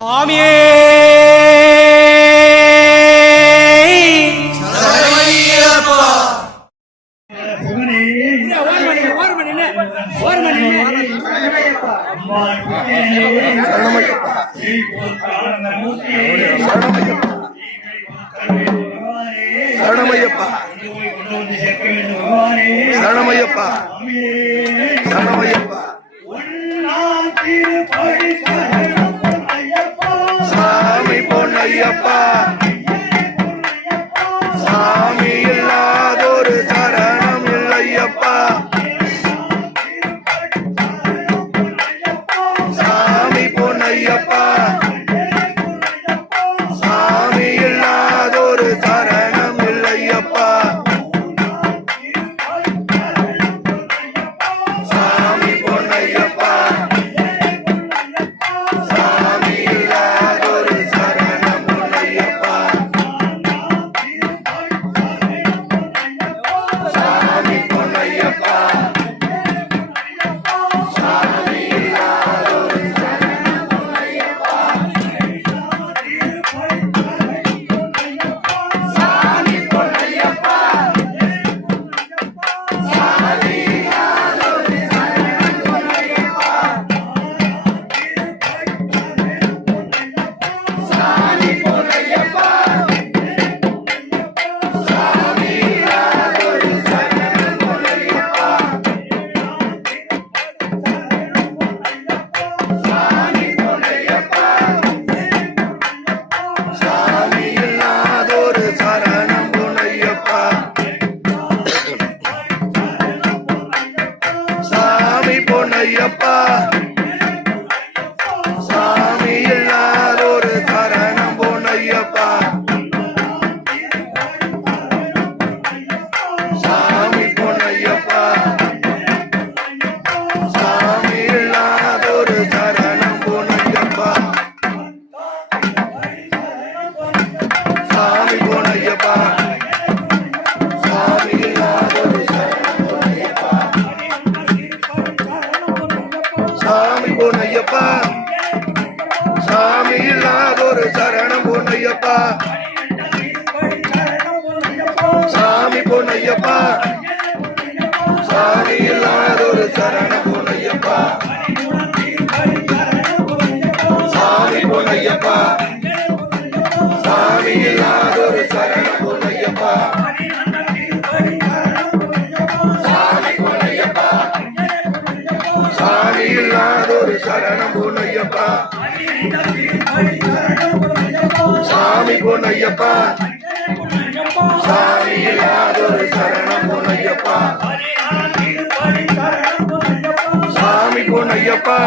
சுவாமியே சரணமையப்பா சரணமையப்பா சரணமையப்பா சாமி பொன்னையப்பா சாமி இல்லாதொரு சரணம் இல்லையப்பா சாமி பொன்னையப்பா சாமி இல்லாதொரு சரணம் இல்லையப்பா சாமி பொன்னையப்பா சாமி இல்லாதொரு சரணம் இல்லையப்பா சாமி பொன்னையப்பா சாமி இல்லாதொரு சாமி பொன்னையப்பா சாமி பொன்னையப்பா சாமி இல்லாதொரு சரணம் இல்லையப்பா சாமி பொன்னையப்பா சாமி இல்லாதொரு சரணம் பொன்னையப்பா சாமி பொன்னையப்பா சாமி இல்லாதொரு சரணம் பொன்னையப்பா சாமி பொன்னையப்பா சாமி இல்லாதொரு சரணம் பொன்னையப்பா சாமி பொன்னையப்பா சாமி இல்லாதொரு சரணம் பொன்னையப்பா சாமி பொன்னையப்பா சாமி இல்லாதொரு சரணம் பொன்னையப்பா சாமி பொன்னையப்பா சாமி இல்லாதொரு சரணம் பொன்னையப்பா சாமி பொன்னையப்பா சாமி இல்லாதொரு சரணம் பொன்னையப்பா சாமி பொன்னையப்பா சாமி இல்லாதொரு சரணம் பொன்னையப்பா சாமி பொன்னையப்பா சாமி இல்லாதொரு சரணம் பொன்னையப்பா சாமி பொன்னையப்பா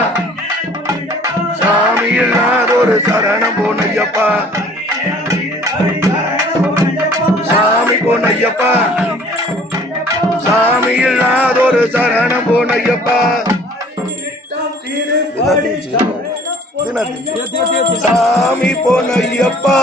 சாமி இல்லாதொரு சரணம் பொன்னையப்பா சாமி பொன்னையப்பா சாமி இல்லாதொரு சரணம் பொன்னையப்பா சாமி பொன்னையப்பா